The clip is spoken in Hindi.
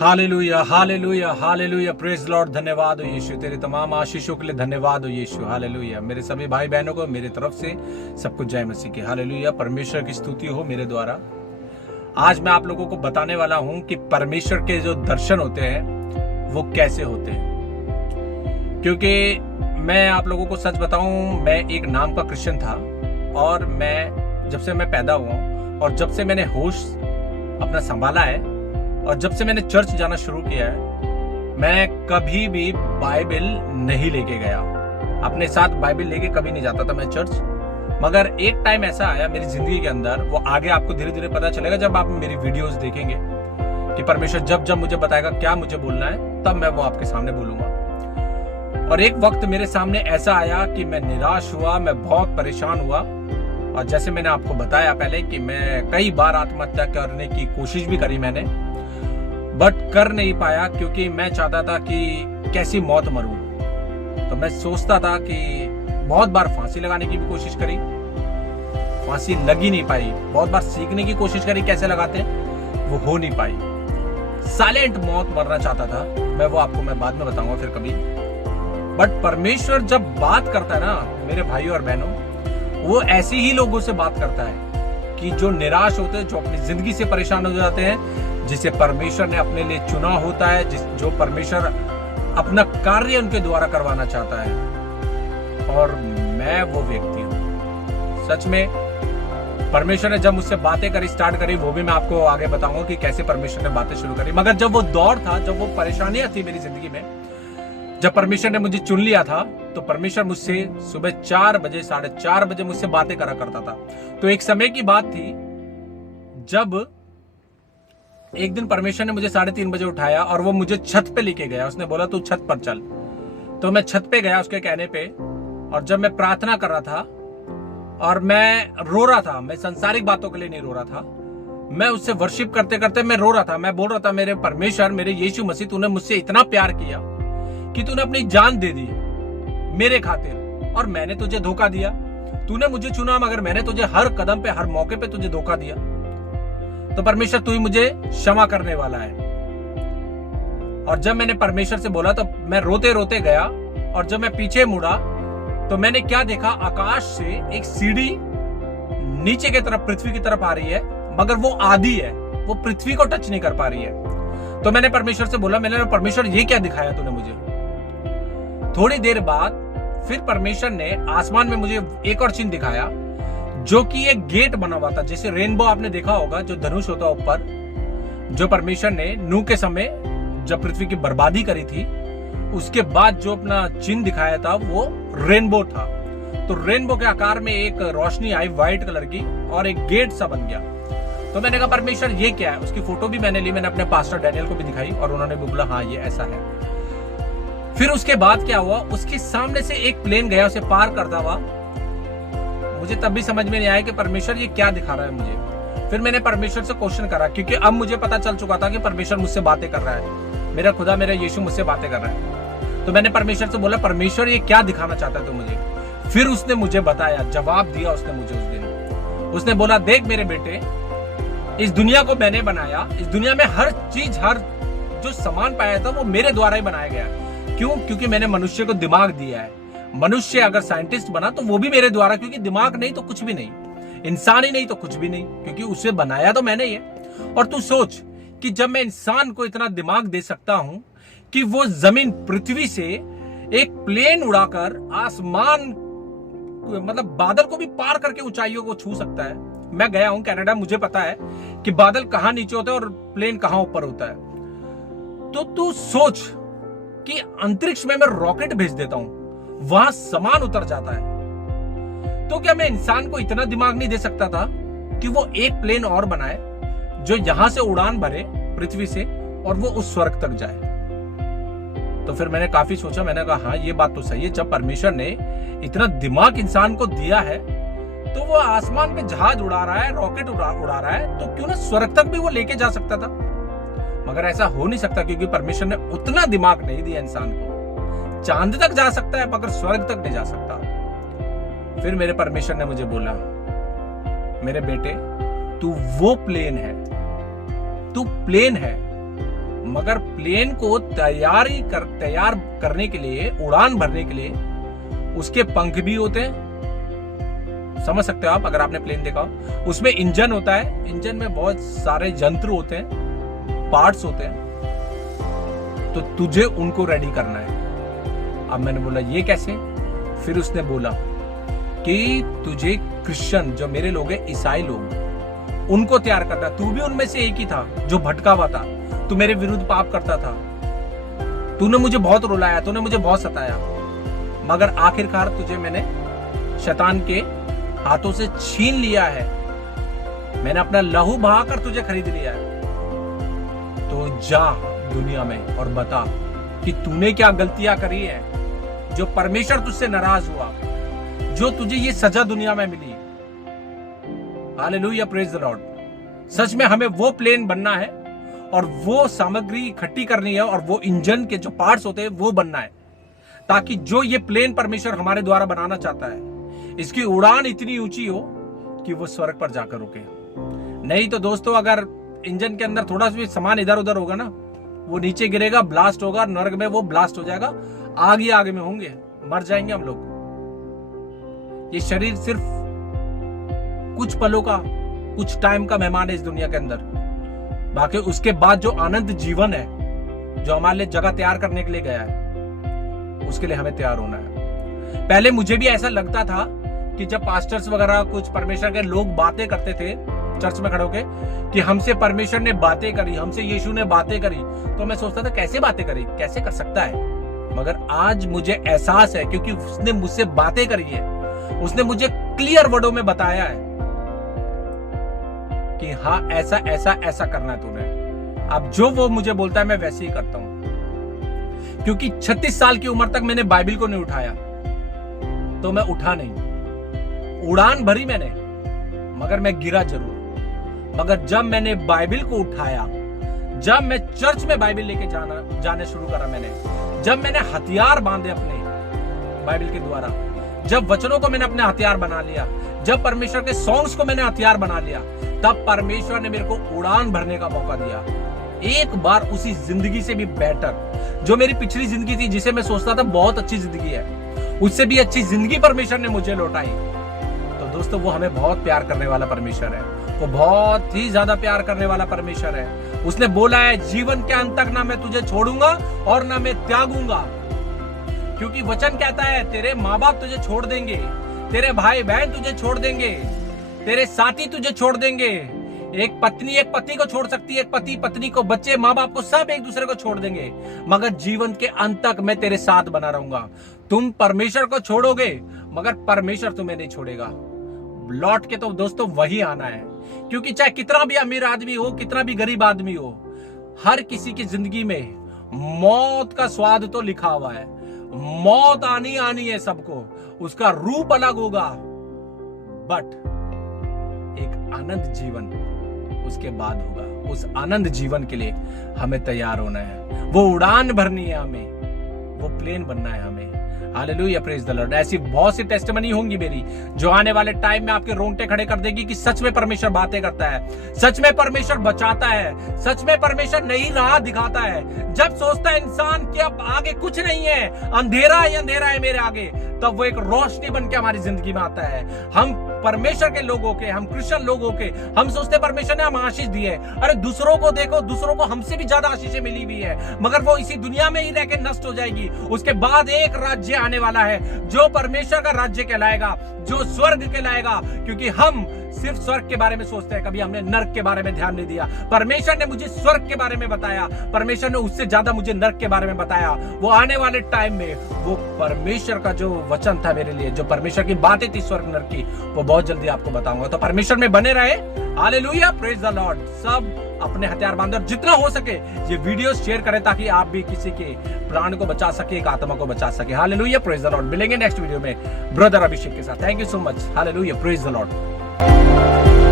Hallelujah, hallelujah, hallelujah, praise Lord. धन्यवाद हो यीशु, तेरे तमाम आशीषों के लिए धन्यवाद हो यीशु। हालेलुया। मेरे सभी भाई बहनों को मेरी तरफ से सबको जय मसीह की। हालेलुया। परमेश्वर की स्तुति हो मेरे द्वारा। आज मैं आप लोगों को बताने वाला हूं कि परमेश्वर के जो दर्शन होते हैं वो कैसे होते हैं। क्योंकि मैं आप लोगों को सच बताऊं, मैं एक नाम का क्रिश्चियन था और मैं जब से मैं पैदा हुआ हूं और जब से मैंने होश अपना संभाला है और जब से मैंने चर्च जाना शुरू किया है, मैं कभी भी बाइबल नहीं लेके गया। अपने साथ बाइबल लेके कभी नहीं जाता था मैं चर्च। मगर एक टाइम ऐसा आया मेरी जिंदगी के अंदर, वो आगे आपको धीरे धीरे पता चलेगा जब आप मेरी वीडियोस देखेंगे, कि परमेश्वर जब जब मुझे बताएगा क्या मुझे बोलना है तब मैं वो आपके सामने बोलूंगा। और एक वक्त मेरे सामने ऐसा आया कि मैं निराश हुआ, मैं बहुत परेशान हुआ। और जैसे मैंने आपको बताया पहले कि मैं कई बार आत्महत्या करने की कोशिश भी करी मैंने, बट कर नहीं पाया, क्योंकि मैं चाहता था कि कैसी मौत मरूं। तो मैं सोचता था कि बहुत बार फांसी लगाने की भी कोशिश करी, फांसी लगी नहीं पाई। बहुत बार सीखने की कोशिश करी कैसे लगाते हैं, वो हो नहीं पाई। साइलेंट मौत मरना चाहता था मैं, वो आपको मैं बाद में बताऊंगा फिर कभी। बट परमेश्वर जब बात करता है ना मेरे भाइयों और बहनों, वो ऐसे ही लोगों से बात करता है कि जो निराश होते हैं, जो अपनी जिंदगी से परेशान हो जाते हैं, जिसे परमेश्वर ने अपने लिए चुना होता है, जो परमेश्वर अपना कार्य उनके द्वारा करवाना चाहता है। और मैं वो व्यक्ति हूं। सच में परमेश्वर ने जब मुझसे बातें करी, स्टार्ट करी, वो भी मैं आपको आगे बताऊंगा कि कैसे परमेश्वर ने बातें शुरू करी। मगर जब वो दौर था, जब वो परेशानियां थी मेरी जिंदगी में, जब परमेश्वर ने मुझे चुन लिया था, तो परमेश्वर मुझसे सुबह 4 बजे 4:30 बजे मुझसे बातें करा करता था। तो एक समय की बात थी जब एक दिन परमेश्वर ने मुझे 3:30 बजे उठाया और वो मुझे छत पे लेके गया। उसने बोला तू छत पर चल। तो मैं छत पे गया उसके कहने पे, और जब मैं प्रार्थना कर रहा था और मैं रो रहा था, मैं सांसारिक बातों के लिए नहीं रो रहा था, मैं उससे वर्शिप करते करते मैं रो रहा था। मैं बोल रहा था, मेरे परमेश्वर, मेरे यीशु मसीह, तूने मुझसे इतना प्यार किया कि तूने अपनी जान दे दी मेरे खातिर, और मैंने तुझे धोखा दिया। तूने मुझे चुना मगर मैंने तुझे हर कदम पे, हर मौके पे तुझे धोखा दिया। तो परमेश्वर तू ही मुझे क्षमा करने वाला है। और जब मैंने परमेश्वर से बोला तो मैं रोते रोते गया, और जब मैं पीछे मुड़ा तो मैंने क्या देखा, आकाश से एक सीढ़ी नीचे की तरफ, पृथ्वी की तरफ आ रही है, मगर वो आधी है, वो पृथ्वी को टच नहीं कर पा रही है। तो मैंने परमेश्वर से बोला, मैंने परमेश्वर ये क्या दिखाया तूने मुझे। थोड़ी देर बाद फिर परमेश्वर ने आसमान में मुझे एक और चिन्ह दिखाया, जो कि एक गेट बना हुआ था, जैसे रेनबो आपने देखा होगा, जो धनुष होता है ऊपर, जो परमेश्वर ने नूह के समय जब पृथ्वी की बर्बादी करी थी, उसके बाद जो अपना चिन्ह दिखाया था वो रेनबो था। तो रेनबो के आकार में एक रोशनी आई व्हाइट कलर की, और एक गेट सा बन गया। तो मैंने कहा परमेश्वर ये क्या है। उसकी फोटो भी मैंने ली, मैंने अपने पास्टर डैनियल को भी दिखाई, और उन्होंने भी बोला हाँ ये ऐसा है। फिर उसके बाद क्या हुआ, उसके सामने से एक प्लेन गया, उसे पार करता हुआ। मुझे तब भी समझ में नहीं आया कि परमेश्वर ये क्या दिखा रहा है मुझे। फिर मैंने परमेश्वर से क्वेश्चन करा, क्योंकि अब मुझे पता चल चुका था कि परमेश्वर मुझसे बातें कर रहा है, मेरा खुदा, मेरा यीशु मुझसे बातें कर रहा है। तो मैंने परमेश्वर से बोला, परमेश्वर ये क्या दिखाना चाहता है तू मुझे। फिर उसने मुझे बताया, जवाब दिया उसने मुझे उस दिन। उसने बोला, देख मेरे बेटे, इस दुनिया को मैंने बनाया, इस दुनिया में हर चीज, हर जो सामान पाया था वो मेरे द्वारा ही बनाया गया। क्यों? क्योंकि मैंने मनुष्य को दिमाग दिया है। मनुष्य अगर साइंटिस्ट बना तो वो भी मेरे द्वारा, क्योंकि दिमाग नहीं तो कुछ भी नहीं, इंसान ही नहीं तो कुछ भी नहीं, क्योंकि उसे बनाया तो मैंने ही है। और तू सोच कि जब मैं इंसान को इतना दिमाग दे सकता हूं कि वो जमीन, पृथ्वी से एक प्लेन उड़ाकर आसमान, मतलब बादल को भी पार करके ऊंचाइयों को छू सकता है। मैं गया हूं कनाडा, मुझे पता है कि बादल कहां नीचे होता है और प्लेन कहां ऊपर होता है। तो तू सोच कि अंतरिक्ष में मैं रॉकेट भेज देता हूं, वहां सामान उतर जाता है। तो क्या मैं इंसान को इतना दिमाग नहीं दे सकता था कि वो एक प्लेन और बनाए, जो यहां से उड़ान भरे पृथ्वी से, और वो उस स्वर्ग तक जाए। तो फिर मैंने काफी सोचा, मैंने कहा हाँ ये बात तो सही है। जब परमेश्वर ने इतना दिमाग इंसान को दिया है, तो वो आसमान पे जहाज उड़ा रहा है, रॉकेट उड़ा रहा है, तो क्यों ना स्वर्ग तक भी वो लेके जा सकता था। मगर ऐसा हो नहीं सकता, क्योंकि परमेश्वर ने उतना दिमाग नहीं दिया इंसान को। चांद तक जा सकता है मगर स्वर्ग तक नहीं जा सकता। फिर मेरे परमेश्वर ने मुझे बोला, मेरे बेटे, तू वो प्लेन है, तू प्लेन है मगर प्लेन को तैयार करने के लिए, उड़ान भरने के लिए उसके पंख भी होते हैं। समझ सकते हो आप अगर आपने प्लेन देखा हो। उसमें इंजन होता है, इंजन में बहुत सारे यंत्र होते हैं, पार्ट्स होते हैं, तो तुझे उनको रेडी करना है। अब मैंने बोला ये कैसे? फिर उसने बोला कि तुझे क्रिश्चियन, जो मेरे लोग हैं, ईसाई लोग, उनको तैयार करना। तू भी उनमें से एक ही था जो भटका हुआ था, तू मेरे विरुद्ध पाप करता था, तूने मुझे बहुत रुलाया, तूने मुझे बहुत सताया, मगर आखिरकार तुझे मैंने शैतान के हाथों से छीन लिया है। मैंने अपना लहू बहाकर तुझे खरीद लिया है। तो जा दुनिया में और बता कि तूने क्या गलतियां करी है, जो परमेश्वर तुझसे नाराज हुआ, जो तुझे ये सजा दुनिया में मिली। Hallelujah, praise the Lord. सच में हमें वो प्लेन बनना है और वो सामग्री इकट्ठी करनी है और वो इंजन के जो पार्ट्स होते हैं वो बनना है, ताकि जो ये प्लेन परमेश्वर हमारे द्वारा बनाना चाहता है, इसकी उड़ान इतनी ऊंची हो कि वो स्वर्ग पर जाकर रुके। नहीं तो दोस्तों, अगर इंजन के अंदर थोड़ा सा भी सामान इधर उधर होगा ना, वो नीचे गिरेगा, ब्लास्ट होगा, नर्क में वो ब्लास्ट हो जाएगा, आग ही आग में होंगे, मर जाएंगे हम लोग। ये शरीर सिर्फ कुछ पलों का, कुछ टाइम का मेहमान है इस दुनिया के अंदर। बाकी उसके बाद जो आनंद जीवन है, जो हमारे लिए जगह तैयार करने के लिए गया है, उसके लिए हमें तैयार होना है। पहले मुझे भी ऐसा लगता था कि जब पास्टर्स वगैरह कुछ परमेश्वर के लोग बातें करते थे चर्च में खड़े होके कि हमसे परमेश्वर ने बातें करी, हमसे यीशु ने बातें करी, तो मैं सोचता था कैसे बातें करी, कैसे कर सकता है। मगर आज मुझे एहसास है, क्योंकि उसने मुझसे बातें करी है, उसने मुझे क्लियर वर्डों में बताया है कि हाँ ऐसा ऐसा ऐसा करना है तूने। अब जो वो मुझे बोलता है मैं वैसे ही करता हूं। क्योंकि 36 साल की उम्र तक मैंने बाइबल को नहीं उठाया, तो मैं उठा नहीं। उड़ान भरी मैंने, मगर मैं गिरा जरूर। मगर जब मैंने बाइबल को उठाया, जब मैं चर्च में बाइबल लेके जाने शुरू करा, जब मैंने हथियार बांधे अपने बाइबल के द्वारा, जब वचनों को मैंने अपने हथियार बना लिया, जब परमेश्वर के सॉन्ग्स को मैंने हथियार बना लिया, तब परमेश्वर ने मेरे को उड़ान भरने का मौका दिया। एक बार उसी जिंदगी से भी बेटर, जो मेरी पिछली जिंदगी थी, जिसे मैं सोचता था बहुत अच्छी जिंदगी है, उससे भी अच्छी जिंदगी परमेश्वर ने मुझे लौटाई। तो दोस्तों, वो हमें बहुत प्यार करने वाला परमेश्वर है, वो बहुत ही ज्यादा प्यार करने वाला परमेश्वर है। उसने बोला है, जीवन के अंत तक ना मैं तुझे छोड़ूंगा और ना मैं त्यागूंगा। क्योंकि वचन कहता है, तेरे माँ बाप तुझे छोड़ देंगे, तेरे भाई बहन तुझे छोड़ देंगे, तेरे साथी तुझे छोड़ देंगे। एक पत्नी एक पति को छोड़ सकती है, एक पति पत्नी को, बच्चे माँ बाप को, सब एक दूसरे को छोड़ देंगे, मगर जीवन के अंत तक मैं तेरे साथ बना रहूंगा। तुम परमेश्वर को छोड़ोगे, मगर परमेश्वर तुम्हें नहीं छोड़ेगा। लौट के तो दोस्तों वही आना है। क्योंकि चाहे कितना भी अमीर आदमी हो, कितना भी गरीब आदमी हो, हर किसी की जिंदगी में मौत का स्वाद तो लिखा हुआ है। मौत आनी आनी है सबको, उसका रूप अलग होगा, बट एक आनंद जीवन उसके बाद होगा। उस आनंद जीवन के लिए हमें तैयार होना है, वो उड़ान भरनी है हमें, वो प्लेन बनना है हमें। Hallelujah, praise the Lord. ऐसी बहुत सी टेस्टिमनी होंगी मेरी, जो आने वाले टाइम में आपके रोंगटे खड़े कर देगी कि सच में परमेश्वर बातें करता है, सच में परमेश्वर बचाता है, सच में परमेश्वर नई राह दिखाता है। जब सोचता है इंसान कि अब आगे कुछ नहीं है, अंधेरा ही अंधेरा है मेरे आगे, तब वो एक रोशनी बन के हमारी जिंदगी में आता है। हम परमेश्वर के लोगों के, हम क्रिश्चियन लोगों के, हम सोचते परमेश्वर ने हम आशीष दी है। अरे दूसरों को देखो, दूसरों को हमसे भी ज्यादा आशीषें मिली हुई है, मगर वो इसी दुनिया में ही रह के नष्ट हो जाएगी। उसके बाद एक राज्य आने वाला है, जो परमेश्वर का राज्य कहलाएगा, जो स्वर्ग कहलाएगा। क्योंकि हम सिर्फ स्वर्ग के बारे में सोचते हैं, कभी हमने नर्क के बारे में ध्यान नहीं दिया। परमेश्वर ने मुझे स्वर्ग के बारे में बताया, परमेश्वर ने उससे ज्यादा मुझे नर्क के बारे में बताया। वो आने वाले टाइम में वो परमेश्वर का जो वचन था मेरे लिए, जो परमेश्वर की बातें थी स्वर्ग नर्क की, वो बहुत जल्दी आपको बताऊंगा। तो परमेश्वर में बने रहे। Hallelujah, praise the Lord. सब अपने हथियार बांधे और जितना हो सके ये वीडियो शेयर करें, ताकि आप भी किसी के प्राण को बचा सके, एक आत्मा को बचा सके। Hallelujah, praise the Lord. मिलेंगे नेक्स्ट वीडियो में ब्रदर अभिषेक के साथ। Thank you so much. Hallelujah, praise the Lord.